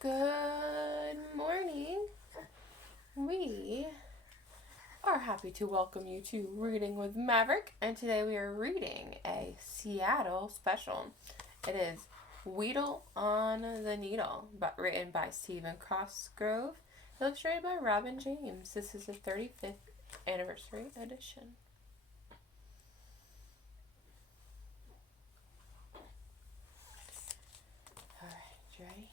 Good morning. We are happy to welcome you to Reading with Maverick, and today we are reading a Seattle special. It is Wheedle on the Needle, written by Stephen Cosgrove, illustrated by Robin James. This is the 35th anniversary edition. Alright, you ready?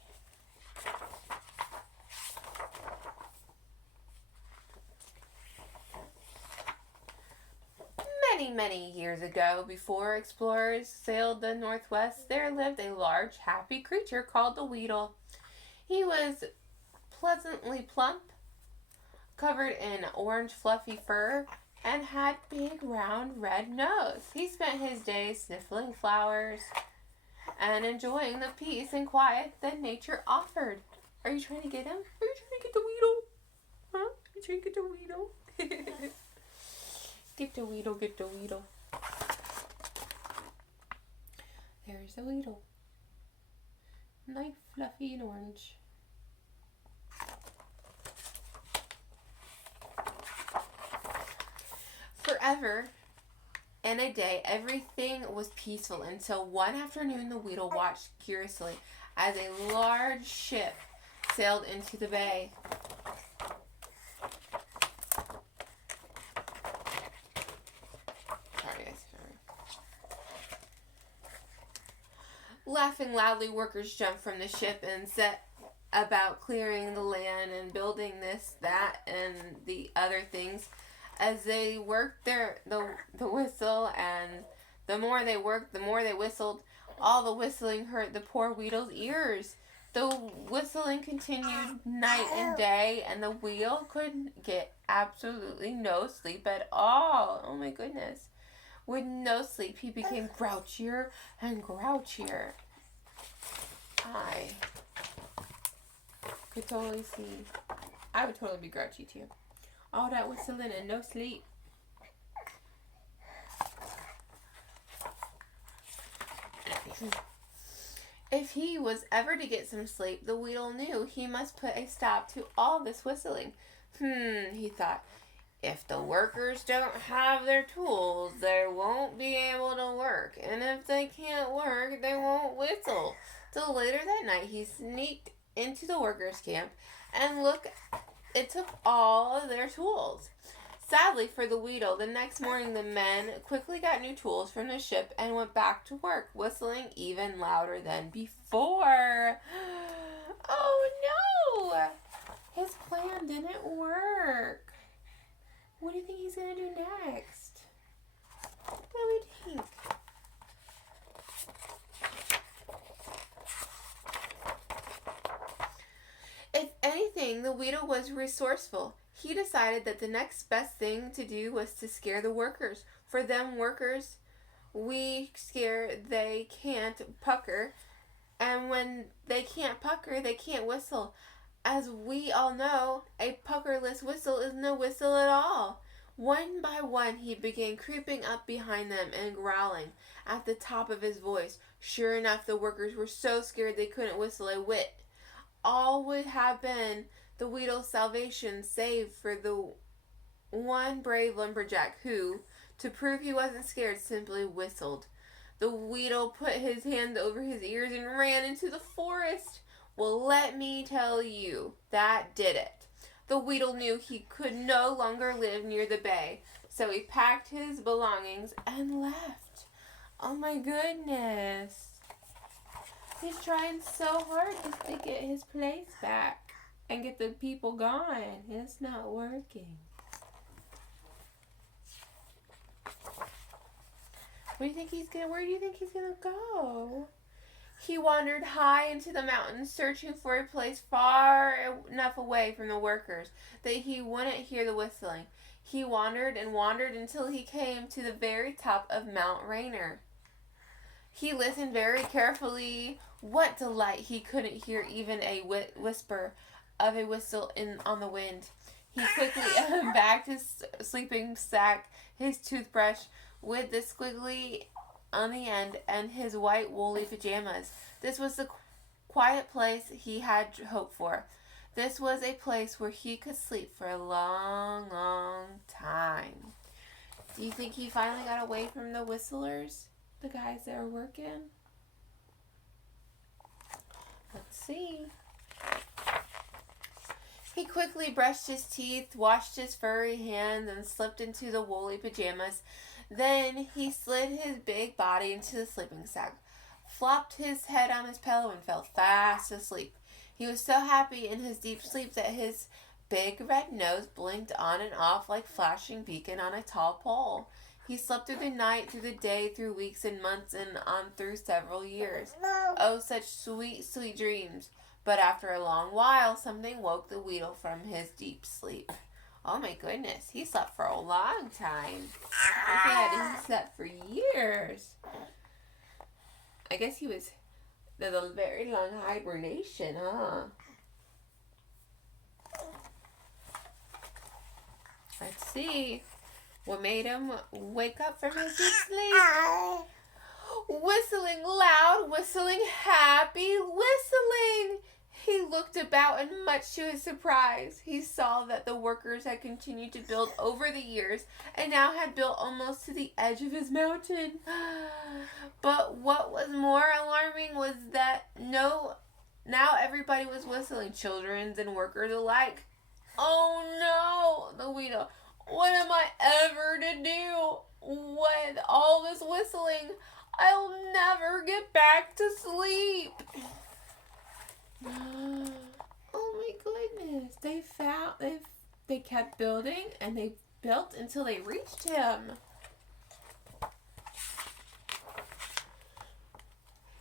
Many years ago, before explorers sailed the Northwest, there lived a large, happy creature called the Weedle. He was pleasantly plump, covered in orange fluffy fur, and had big round red nose. He spent his days sniffing flowers and enjoying the peace and quiet that nature offered. Are you trying to get him? Are you trying to get the Weedle? Huh? Are you trying to get the Weedle? Get the Weedle, get the Weedle. There's the Weedle. Nice, fluffy, and orange. Forever and a day, everything was peaceful until one afternoon the Weedle watched curiously as a large ship sailed into the bay. Laughing loudly, workers jumped from the ship and set about clearing the land and building this, that, and the other things. As they worked the whistle, and the more they worked, the more they whistled. All the whistling hurt the poor Weedle's ears. The whistling continued night and day, and the Weedle could get absolutely no sleep at all. Oh my goodness. With no sleep, he became grouchier and grouchier. I could totally see. I would totally be grouchy too. All that whistling and no sleep. If he was ever to get some sleep, the Weedle knew he must put a stop to all this whistling. He thought. If the workers don't have their tools, they won't be able to work. And if they can't work, they won't whistle. So later that night, he sneaked into the workers' camp and it took all of their tools. Sadly for the Weedle, the next morning the men quickly got new tools from the ship and went back to work, whistling even louder than before. Oh no! His plan didn't work. What do you think he's going to do next? What do you think? If anything, the Weedle was resourceful. He decided that the next best thing to do was to scare the workers. For them workers, we scare, they can't pucker. And when they can't pucker, they can't whistle. As we all know, a puckerless whistle is no whistle at all. One by one, he began creeping up behind them and growling at the top of his voice. Sure enough, the workers were so scared they couldn't whistle a whit. All would have been the Weedle's salvation, save for the one brave lumberjack who, to prove he wasn't scared, simply whistled. The Weedle put his hand over his ears and ran into the forest. Well, let me tell you, that did it. The Weedle knew he could no longer live near the bay, so he packed his belongings and left. Oh my goodness. He's trying so hard just to get his place back and get the people gone, and it's not working. Where do you think he's gonna go? He wandered high into the mountains, searching for a place far enough away from the workers that he wouldn't hear the whistling. He wandered and wandered until he came to the very top of Mount Rainier. He listened very carefully. What delight! He couldn't hear even a whisper of a whistle on the wind. He quickly unbagged his sleeping sack, his toothbrush with the squiggly on the end, and his white woolly pajamas. This was the quiet place he had hoped for. This was a place where he could sleep for a long, long time. Do you think he finally got away from the whistlers? The guys that were working? Let's see. He quickly brushed his teeth, washed his furry hands, and slipped into the woolly pajamas. Then he slid his big body into the sleeping sack, flopped his head on his pillow, and fell fast asleep. He was so happy in his deep sleep that his big red nose blinked on and off like flashing beacon on a tall pole. He slept through the night, through the day, through weeks and months, and on through several years. Oh, such sweet, sweet dreams. But after a long while, something woke the Weedle from his deep sleep. Oh my goodness, he slept for a long time. He slept for years. I guess he was in a very long hibernation, huh? Let's see. What made him wake up from his deep sleep? Whistling loud, whistling happy, whistling. He looked about, and much to his surprise, he saw that the workers had continued to build over the years and now had built almost to the edge of his mountain. But what was more alarming was that now everybody was whistling, children and workers alike. Oh no, the Weedle. What am I ever to do with all this whistling? I'll never get back to sleep. Oh my goodness. They kept building, and they built until they reached him.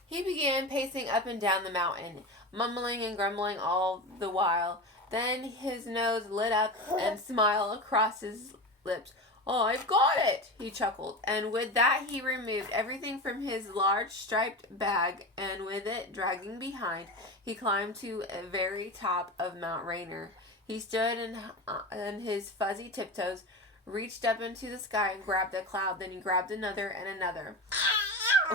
He began pacing up and down the mountain, mumbling and grumbling all the while. Then his nose lit up and smiled across his lips. Oh, I've got it, he chuckled, and with that he removed everything from his large striped bag, and with it dragging behind, he climbed to a very top of Mount Rainier. He stood on his fuzzy tiptoes, reached up into the sky and grabbed a cloud, then he grabbed another and another.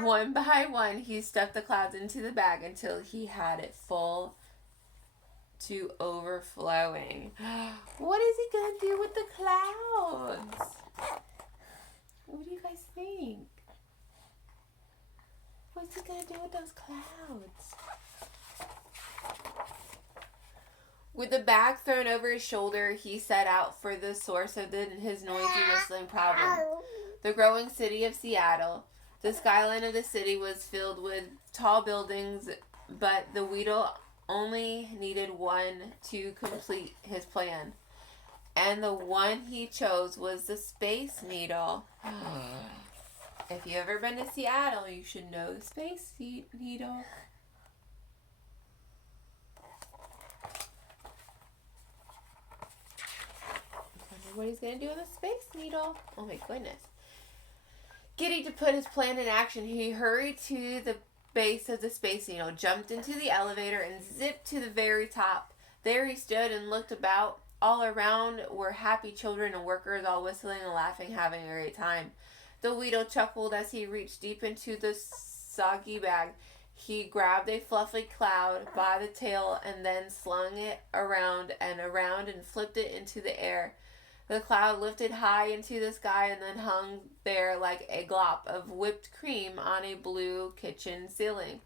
One by one, he stuffed the clouds into the bag until he had it full to overflowing. What is he going to do with the clouds? What do you guys think? What's he going to do with those clouds? With the bag thrown over his shoulder, he set out for the source of his noisy whistling problem, the growing city of Seattle. The skyline of the city was filled with tall buildings, but the Weedle only needed one to complete his plan. And the one he chose was the Space Needle. If you've ever been to Seattle, you should know the Space Needle. What he's going to do with a Space Needle. Oh my goodness. Giddy to put his plan in action, he hurried to the base of the Space Needle, jumped into the elevator, and zipped to the very top. There he stood and looked about. All around were happy children and workers, all whistling and laughing, having a great time. The Weedle chuckled as he reached deep into the soggy bag. He grabbed a fluffy cloud by the tail and then slung it around and flipped it into the air. The cloud lifted high into the sky and then hung there like a glop of whipped cream on a blue kitchen ceiling.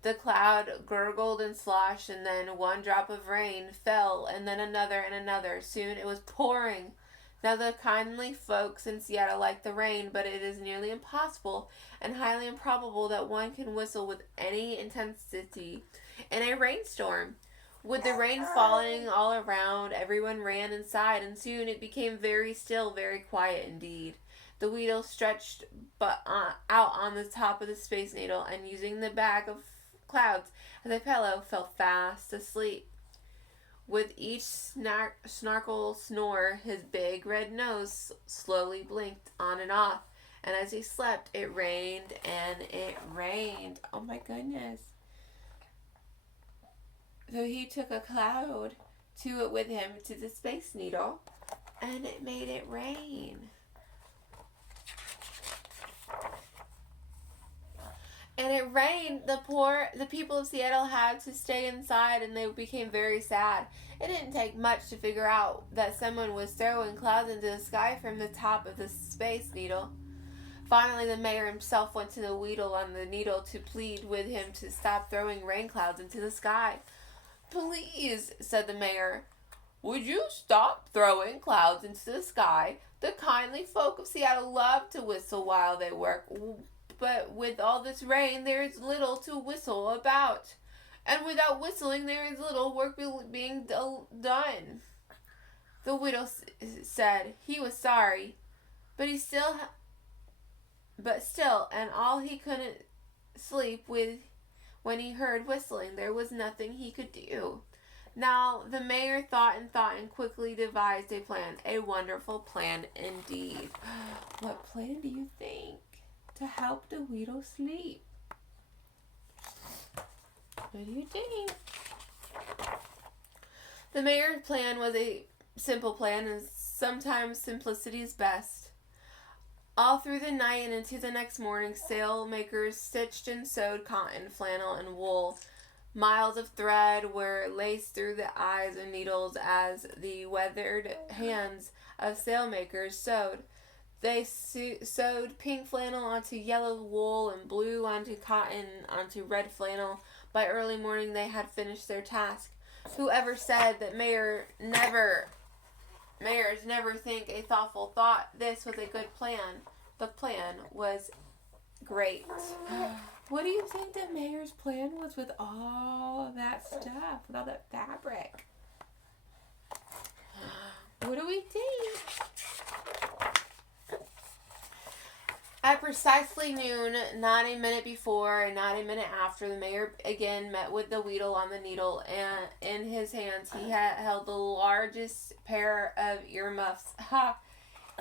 The cloud gurgled and sloshed, and then one drop of rain fell, and then another and another. Soon it was pouring. Now the kindly folks in Seattle like the rain, but it is nearly impossible and highly improbable that one can whistle with any intensity in a rainstorm. With the rain falling all around, everyone ran inside, and soon it became very still, very quiet indeed. The Weedle stretched out on the top of the Space Needle, and using the bag of clouds as a pillow, fell fast asleep. With each snarkle snore, his big red nose slowly blinked on and off, and as he slept, it rained and it rained. Oh my goodness. So he took a cloud to it with him to the Space Needle, and it made it rain. and it rained. The people of Seattle had to stay inside, and they became very sad. It didn't take much to figure out that someone was throwing clouds into the sky from the top of the Space Needle. Finally, the mayor himself went to the Wheedle on the Needle to plead with him to stop throwing rain clouds into the sky. "Please," said the mayor, "would you stop throwing clouds into the sky? The kindly folk of Seattle love to whistle while they work, but with all this rain there is little to whistle about. And without whistling there is little work being done." The widow said he was sorry, but still, and all he couldn't sleep with when he heard whistling. There was nothing he could do. Now the mayor thought and quickly devised a plan. A wonderful plan indeed. What plan do you think to help the Weedle sleep? What do you think? The mayor's plan was a simple plan, and sometimes simplicity is best. All through the night and into the next morning, sailmakers stitched and sewed cotton, flannel, and wool. Miles of thread were laced through the eyes of needles as the weathered hands of sailmakers sewed. They sewed pink flannel onto yellow wool and blue onto cotton onto red flannel. By early morning they had finished their task. Whoever said that mayors never think a thoughtful thought? This was a good plan. The plan was great. What do you think the mayor's plan was with all of that stuff, with all that fabric? What do we think? At precisely noon, not a minute before and not a minute after, the mayor again met with the Weedle on the Needle, and in his hands he had held the largest pair of earmuffs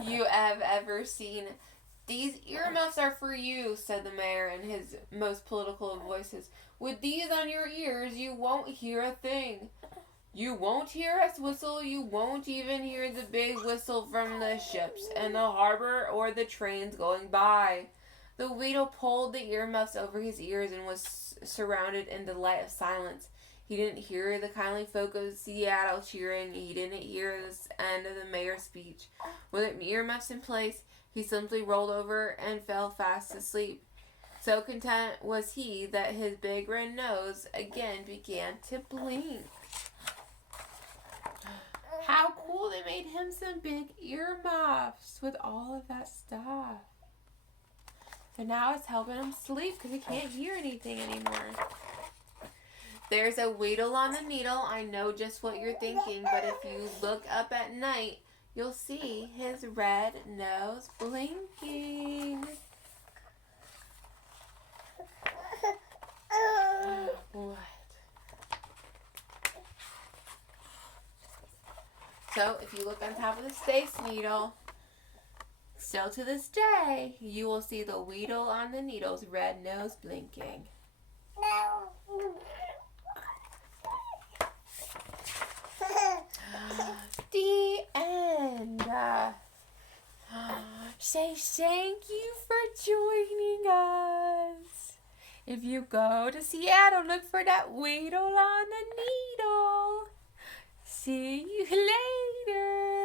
you have ever seen. "These earmuffs are for you," said the mayor in his most political of voices. "With these on your ears, you won't hear a thing. You won't hear us whistle. You won't even hear the big whistle from the ships in the harbor or the trains going by." The Weedle pulled the earmuffs over his ears and was surrounded in the light of silence. He didn't hear the kindly folk of Seattle cheering. He didn't hear the end of the mayor's speech. With the earmuffs in place, he simply rolled over and fell fast asleep. So content was he that his big red nose again began to blink. How cool, they made him some big earmuffs with all of that stuff. So now it's helping him sleep because he can't hear anything anymore. There's a Weedle on the Needle. I know just what you're thinking, but if you look up at night, you'll see his red nose blinking. What? So, if you look on top of the Space Needle, still to this day, you will see the Weedle on the Needle's red nose blinking. The end. Say thank you for joining us. If you go to Seattle, look for that Weedle on the Needle. See you later.